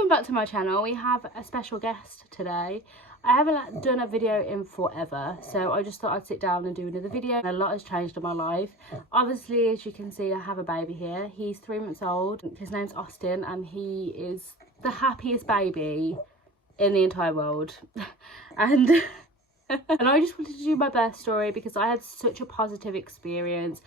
Welcome back to my channel. We have a special guest today. I haven't done a video in forever, so I just thought I'd sit down and do another video. A lot has changed in my life. Obviously, as you can see, I have a baby here. He's 3 months old. His name's Austin and he is the happiest baby in the entire world. And I just wanted to do my birth story because I had such a positive experience.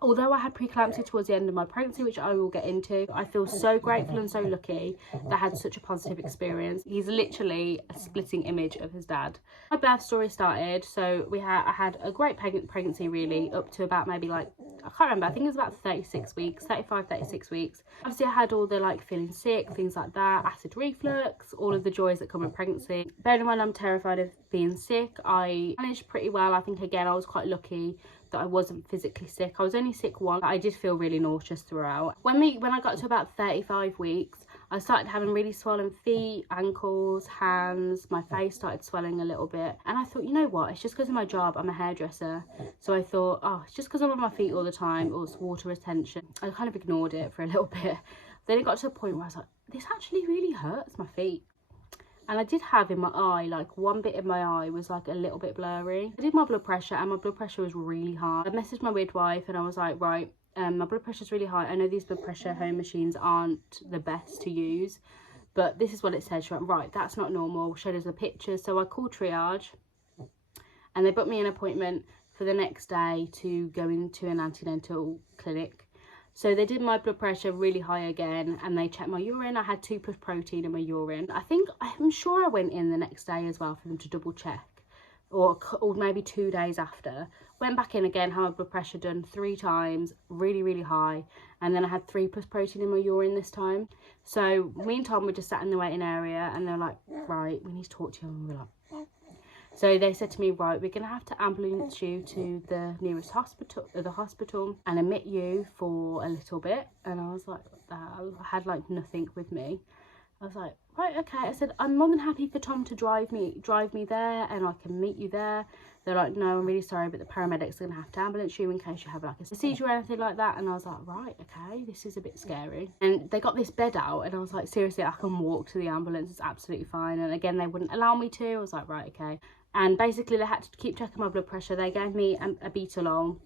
Although I had preeclampsia towards the end of my pregnancy, which I will get into, I feel so grateful and so lucky that I had such a positive experience. He's literally a splitting image of his dad. My birth story started, so I had a great pregnancy really, up to about maybe like, I can't remember, I think it was about 36 weeks, 35, 36 weeks. Obviously I had all the like feeling sick, things like that, acid reflux, all of the joys that come in pregnancy. Bearing in mind I'm terrified of being sick, I managed pretty well. I think again I was quite lucky that I wasn't physically sick. I was only sick once, but I did feel really nauseous throughout. When I got to about 35 weeks, I started having really swollen feet, ankles, hands. My face started swelling a little bit. And I thought, you know what? It's just because of my job. I'm a hairdresser. So I thought, oh, it's just because I'm on my feet all the time, or it's water retention. I kind of ignored it for a little bit. Then it got to a point where I was like, this actually really hurts my feet. And I did have in my eye, like one bit of my eye was like a little bit blurry. I did my blood pressure and my blood pressure was really high. I messaged my midwife and I was like, right, my blood pressure is really high. I know these blood pressure home machines aren't the best to use, but this is what it says. She went, right, that's not normal. Showed us the pictures. So I called triage and they booked me an appointment for the next day to go into an antenatal clinic. So they did my blood pressure really high again and they checked my urine. I had 2+ protein in my urine. I'm sure I went in the next day as well for them to double check, or maybe 2 days after. Went back in again, had my blood pressure done 3 times, really high, and then I had 3+ protein in my urine this time. So me and Tom were just sat in the waiting area and they're like, right, we need to talk to you. And we were like, so they said to me, right, we're going to have to ambulance you to the nearest hospital, and admit you for a little bit. And I was like, I had like nothing with me. I was like, right, okay. I said, I'm more than happy for Tom to drive me there and I can meet you there. They're like, no, I'm really sorry, but the paramedics are going to have to ambulance you in case you have like a seizure or anything like that. And I was like, right, okay, this is a bit scary. And they got this bed out and I was like, seriously, I can walk to the ambulance, it's absolutely fine. And again, they wouldn't allow me to. I was like, right, okay. And basically they had to keep checking my blood pressure. They gave me a betalol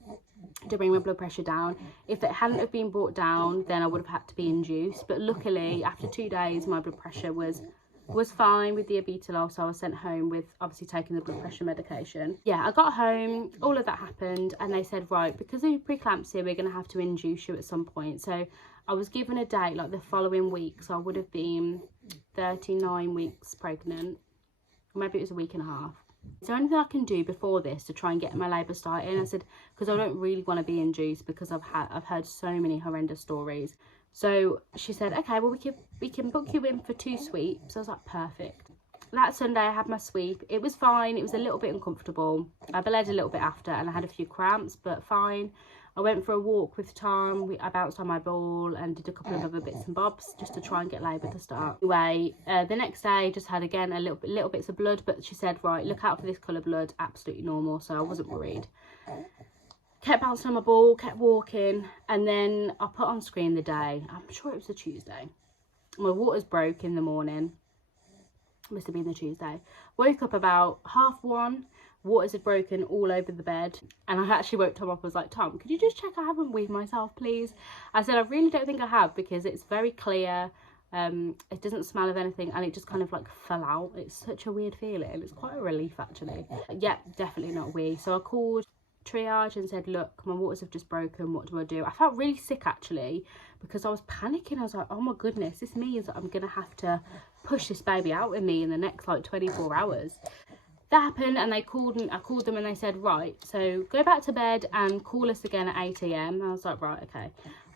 to bring my blood pressure down. If it hadn't have been brought down, then I would have had to be induced. But luckily, after 2 days, my blood pressure was fine with the betalol. So I was sent home with obviously taking the blood pressure medication. Yeah, I got home, all of that happened. And they said, right, because of your preeclampsia, we're going to have to induce you at some point. So I was given a date like the following week. So I would have been 39 weeks pregnant. Maybe it was a week and a half. Is there anything I can do before this to try and get my labour started? I said, because I don't really want to be induced because I've heard so many horrendous stories. So she said, okay, well we can book you in for 2 sweeps. I was like, perfect. That Sunday I had my sweep. It was fine. It was a little bit uncomfortable. I bled a little bit after and I had a few cramps, but fine. I went for a walk with Tom. I bounced on my ball and did a couple of other bits and bobs just to try and get labour to start. Anyway, the next day just had again a little bits of blood, but she said, right, look out for this colour blood, absolutely normal. So I wasn't worried. Kept bouncing on my ball, kept walking, and then I put on screen the day. I'm sure it was a Tuesday. My waters broke in the morning. Must have been the Tuesday. Woke up about 1:30. Waters had broken all over the bed, and I actually woke Tom up. I was like, Tom, could you just check I haven't weed myself, please? I said, I really don't think I have, because it's very clear. It doesn't smell of anything, and it just kind of like fell out. It's such a weird feeling. It's quite a relief actually. Yeah, definitely not wee. So I called triage and said, look, my waters have just broken, what do I do? I felt really sick actually, because I was panicking. I was like, oh my goodness, this means that I'm gonna have to push this baby out in me in the next like 24 hours. That happened, and I called them and they said, right, so go back to bed and call us again at 8 AM. I was like, right, okay.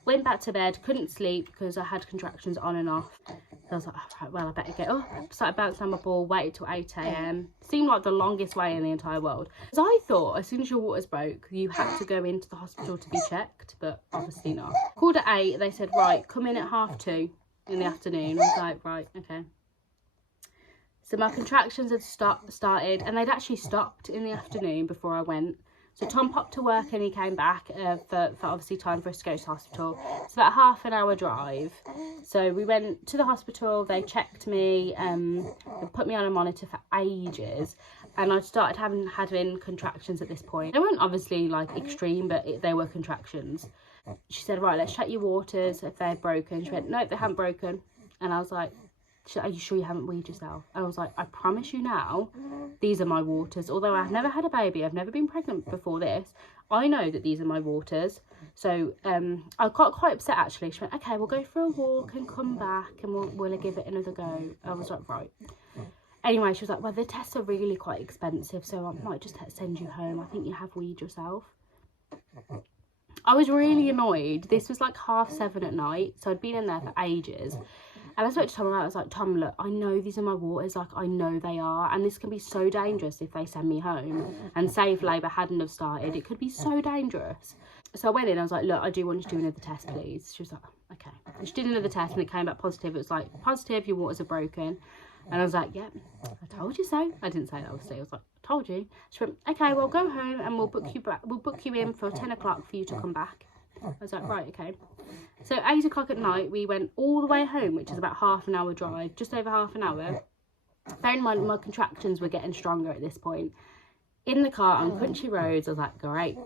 Went back to bed, couldn't sleep because I had contractions on and off. So I was like, oh, right, well, I better get up. Started bouncing on my ball, waited till 8 AM. Seemed like the longest way in the entire world. Because I thought as soon as your waters broke, you had to go into the hospital to be checked, but obviously not. Called at 8, they said, right, come in at 2:30 in the afternoon. I was like, right, okay. So my contractions had started, and they'd actually stopped in the afternoon before I went. So Tom popped to work and he came back for obviously time for us to go to the hospital. It's about a half-an-hour drive. So we went to the hospital, they checked me, they put me on a monitor for ages, and I started having contractions at this point. They weren't obviously like extreme, but they were contractions. She said, right, let's check your waters if they're broken. She went, no, they haven't broken. And I was like, are you sure you haven't weed yourself? And I was like, I promise you now, these are my waters. Although I've never had a baby, I've never been pregnant before this, I know that these are my waters. So I got quite upset actually. She went, okay, we'll go for a walk and come back and we'll give it another go. I was like, right. Anyway, she was like, well, the tests are really quite expensive, so I might just send you home. I think you have weed yourself. I was really annoyed. This was like 7:30 at night, so I'd been in there for ages. And I spoke to Tom about it. I was like, Tom, look, I know these are my waters. Like, I know they are. And this can be so dangerous if they send me home. And say if labour hadn't have started, it could be so dangerous. So I went in. I was like, look, I do want you to do another test, please. She was like, okay. And she did another test and it came back positive. It was like, positive, your waters are broken. And I was like, yep, I told you so. I didn't say that, obviously. I was like, I told you. She went, okay, well, go home and we'll book you back. We'll book you in for 10 o'clock for you to come back. I was like, right, okay. So 8 o'clock at night, we went all the way home, which is about half-an-hour drive, just over half an hour. Bearing in mind, my contractions were getting stronger at this point. In the car on country roads, I was like, great.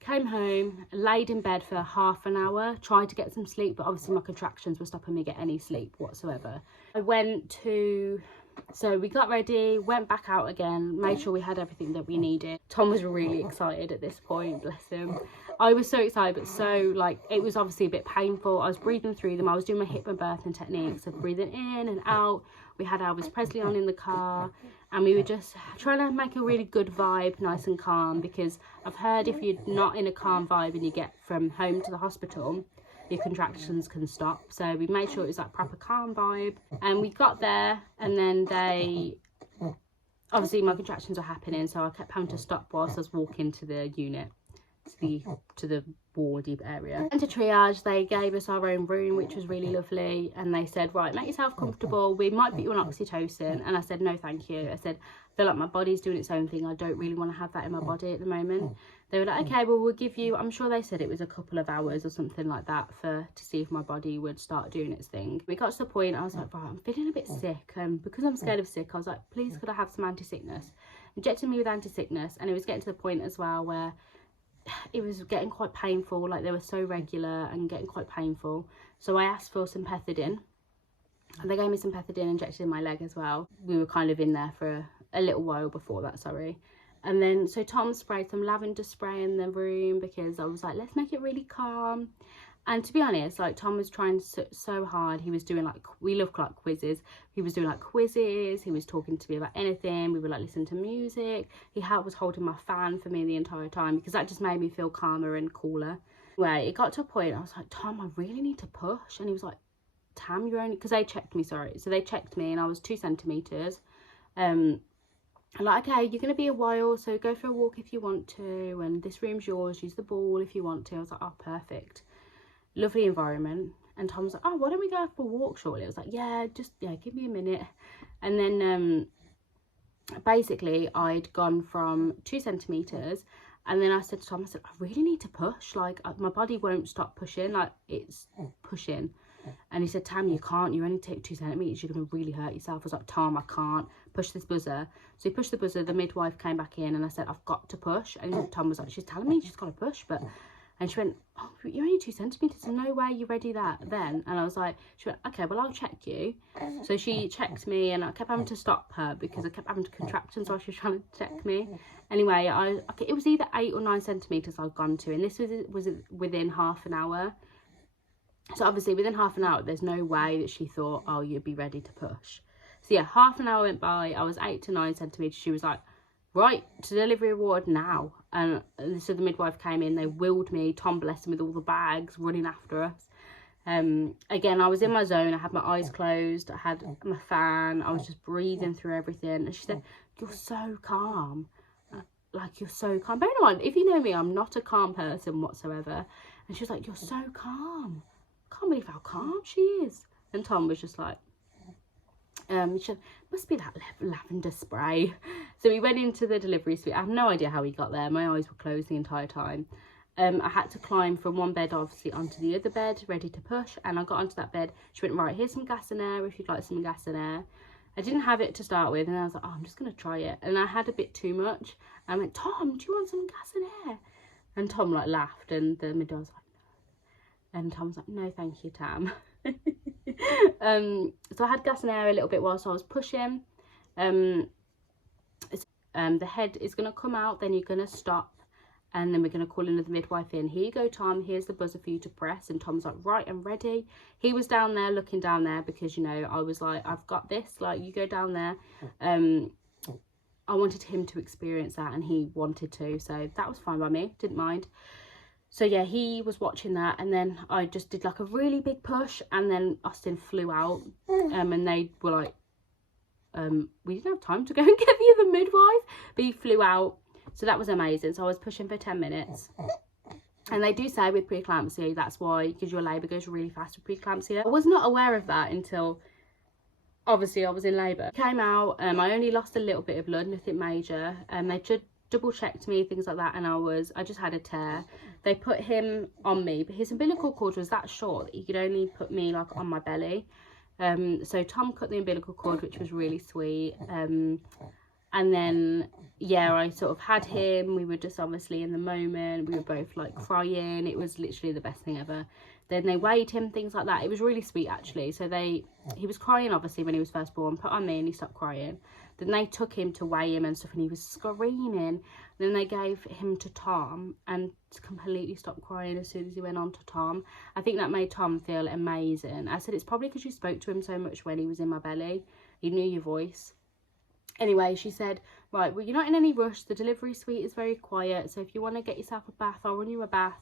Came home, laid in bed for half an hour, tried to get some sleep, but obviously my contractions were stopping me get any sleep whatsoever. So we got ready, went back out again, made sure we had everything that we needed. Tom was really excited at this point, bless him. I was so excited, but so, like, it was obviously a bit painful. I was breathing through them. I was doing my hypnobirthing techniques of breathing in and out. We had Elvis Presley on in the car, and we were just trying to make a really good vibe, nice and calm, because I've heard if you're not in a calm vibe and you get from home to the hospital, your contractions can stop. So we made sure it was like proper calm vibe, and we got there, and then obviously my contractions were happening, so I kept having to stop whilst I was walking to the unit, to the wardy area. And to triage, they gave us our own room, which was really lovely, and they said, right, make yourself comfortable, we might put you on oxytocin. And I said, no thank you. I said, I feel like my body's doing its own thing, I don't really want to have that in my body at the moment. They were like, okay, well, we'll give you, I'm sure they said it was a couple of hours or something like that to see if my body would start doing its thing. We got to the point, I was like, right, I'm feeling a bit sick, and because I'm scared of sick, I was like, please could I have some anti-sickness? Injected me with anti-sickness, and it was getting to the point as well where it was getting quite painful, like they were so regular and getting quite painful. So I asked for some pethidine, and they gave me some pethidine injected in my leg as well. We were kind of in there for a little while before that, sorry. And then so Tom sprayed some lavender spray in the room because I was like, let's make it really calm. And to be honest, like, Tom was trying so hard. He was doing, like, we love like quizzes. He was doing like quizzes. He was talking to me about anything. We were like listening to music. He was holding my fan for me the entire time because that just made me feel calmer and cooler. Anyway, it got to a point I was like, Tom, I really need to push. And he was like, Tam, you're only, because they checked me, sorry. So they checked me and I was 2 centimetres. I'm like, okay, you're going to be a while, so go for a walk if you want to. And this room's yours. Use the ball if you want to. I was like, oh, perfect. Lovely environment. And Tom was like, oh, why don't we go for a walk shortly? I was like, yeah, give me a minute. And then basically I'd gone from 2 centimetres, and then I said to Tom, I said, I really need to push, like my body won't stop pushing, like it's pushing. And he said, Tam, you can't, you only take 2 centimetres, you're going to really hurt yourself. I was like, Tom, I can't push this buzzer. So he pushed the buzzer, the midwife came back in, and I said, I've got to push. And Tom was like, she's telling me she's got to push, but... And she went, oh, you're only 2 centimetres, there's no way you're ready then. And I was like, she went, okay, well, I'll check you. So she checked me, and I kept having to stop her because I kept having contractions while she was trying to check me. Anyway, it was either 8 or 9 centimetres I'd gone to, and this was within half an hour. So obviously within half an hour, there's no way that she thought, oh, you'd be ready to push. So yeah, half an hour went by, I was 8 to 9 centimetres. She was like, right, to delivery ward now. And so the midwife came in, they wheeled me, Tom blessed him with all the bags running after us. Again, I was in my zone, I had my eyes closed, I had my fan, I was just breathing through everything. And she said, you're so calm, like you're so calm. Bear in mind, if you know me, I'm not a calm person whatsoever. And she was like, you're so calm. I can't believe how calm she is. And Tom was just like, Must be that lavender spray. So we went into the delivery suite. I have no idea how we got there. My eyes were closed the entire time. I had to climb from one bed obviously onto the other bed, ready to push, and I got onto that bed. She went, right, here's some gas and air if you'd like some gas and air. I didn't have it to start with, and I was like, oh, I'm just gonna try it, and I had a bit too much. I went, Tom, do you want some gas and air? And Tom like laughed, and the midwife was like, no. And Tom was like, no thank you, Tam. So I had gas and air a little bit whilst I was pushing. The head is going to come out, then you're going to stop, and then we're going to call another midwife in. Here you go, Tom, here's the buzzer for you to press. And Tom's like, right, I'm ready. He was down there looking down there because, you know, I was like, I've got this, like, you go down there. I wanted him to experience that, and he wanted to, so that was fine by me, didn't mind. So yeah, he was watching that, and then I just did like a really big push, and then Austin flew out, and they were like, we didn't have time to go and get the other midwife, but he flew out, so that was amazing. So I was pushing for 10 minutes, and they do say with preeclampsia, that's why, because your labour goes really fast with preeclampsia. I was not aware of that until, obviously, I was in labour. Came out, I only lost a little bit of blood, nothing major, and they just double checked me, things like that, and I just had a tear. They put him on me, but his umbilical cord was that short that he could only put me like on my belly. So Tom cut the umbilical cord, which was really sweet. And then yeah, I sort of had him. We were just obviously in the moment, we were both like crying. It was literally the best thing ever. Then they weighed him, things like that. It was really sweet actually. So he was crying obviously when he was first born, put on me, and he stopped crying. Then they took him to weigh him and stuff, and he was screaming. Then they gave him to Tom, and completely stopped crying as soon as he went on to Tom. I think that made Tom feel amazing. I said, it's probably because you spoke to him so much when he was in my belly. He knew your voice. Anyway, she said, right, well, you're not in any rush. The delivery suite is very quiet. So if you want to get yourself a bath, I'll run you a bath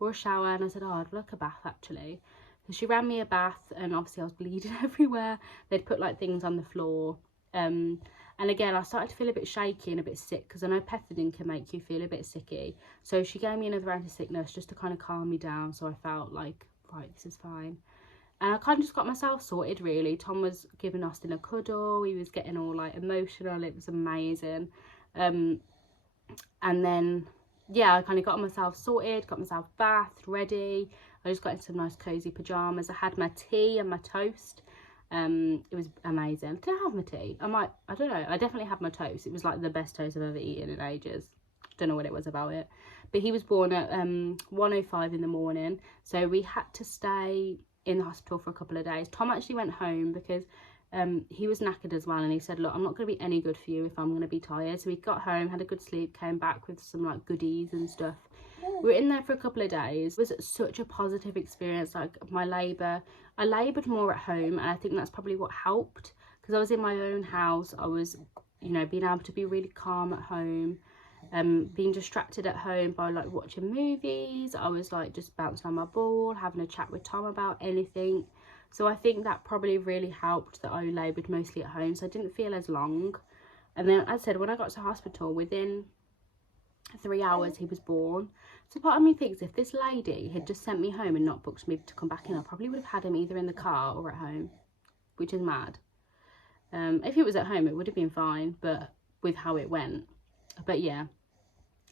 or a shower. And I said, oh, I'd like a bath actually. So she ran me a bath, and obviously I was bleeding everywhere. They'd put like things on the floor. And again, I started to feel a bit shaky and a bit sick, because I know pethidine can make you feel a bit sicky. So she gave me another anti-sickness just to kind of calm me down, so I felt like, right, this is fine. And I kind of just got myself sorted really. Tom was giving Austin a cuddle, he was getting all like emotional, it was amazing. And then yeah, I kind of got myself sorted, got myself bathed, ready. I just got in some nice cozy pajamas. I had my tea and my toast. It was amazing. Did I have my tea? I don't know, I definitely had my toast. It was like the best toast I've ever eaten in ages. Don't know what it was about it. But he was born at 1:05 in the morning, so we had to stay in the hospital for a couple of days. Tom actually went home because he was knackered as well, and he said, look, I'm not going to be any good for you if I'm going to be tired. So he got home, had a good sleep, came back with some like goodies and stuff. We were in there for a couple of days. It was such a positive experience. Like my labour, I laboured more at home, and I think that's probably what helped, because I was in my own house. I was, you know, being able to be really calm at home, being distracted at home by like watching movies. I was like just bouncing on my ball, having a chat with Tom about anything. So I think that probably really helped that I laboured mostly at home, so I didn't feel as long. And then, as I said, when I got to hospital, within 3 hours he was born. So part of me thinks if this lady had just sent me home and not booked me to come back in, I probably would have had him either in the car or at home, which is mad. If it was at home, it would have been fine, but with how it went. But yeah,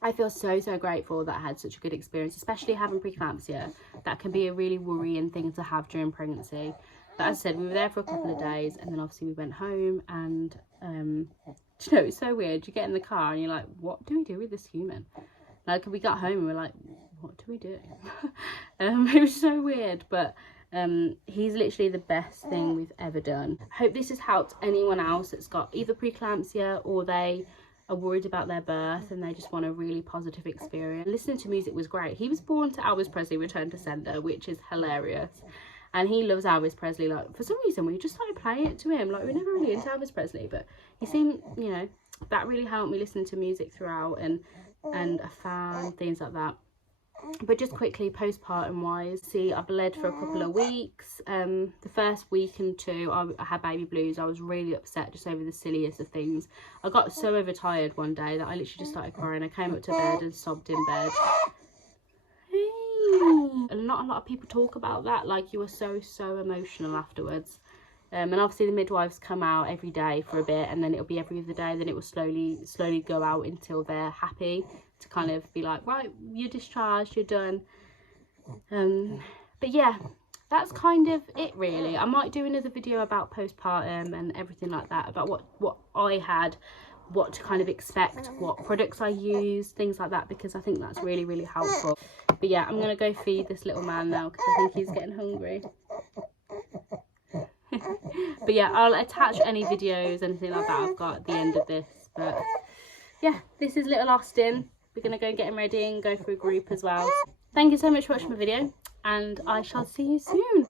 I feel so grateful that I had such a good experience, especially having preeclampsia. That can be a really worrying thing to have during pregnancy. But as I said, we were there for a couple of days, and then obviously we went home, and you know, it's so weird. You get in the car and you're like, what do we do with this human? Like, we got home and we're like, what do we do? It was so weird, but he's literally the best thing we've ever done. I hope this has helped anyone else that's got either preeclampsia or they are worried about their birth and they just want a really positive experience. Listening to music was great. He was born to Elvis Presley Return to Sender, which is hilarious. And he loves Elvis Presley. Like, for some reason, we just started playing it to him. Like, we're never really into Elvis Presley, but he seemed, you know, that really helped me listen to music throughout, and a fan, things like that. But just quickly, postpartum wise, see, I bled for a couple of weeks. The first week and two, I had baby blues. I was really upset just over the silliest of things. I got so overtired one day that I literally just started crying. I came up to bed and sobbed in bed. And not a lot of people talk about that. Like, you were so emotional afterwards. And obviously the midwives come out every day for a bit, and then it'll be every other day, then it will slowly go out until they're happy to kind of be like, right, you're discharged, you're done. But yeah, that's kind of it really. I might do another video about postpartum and everything like that, about what I had, what to kind of expect, what products I use, things like that, because I think that's really helpful. But yeah, I'm gonna go feed this little man now because I think he's getting hungry. But yeah, I'll attach any videos, anything like that I've got at the end of this. But yeah, this is little Austin. We're gonna go and get him ready and go for a group as well. Thank you so much for watching my video, and I shall see you soon.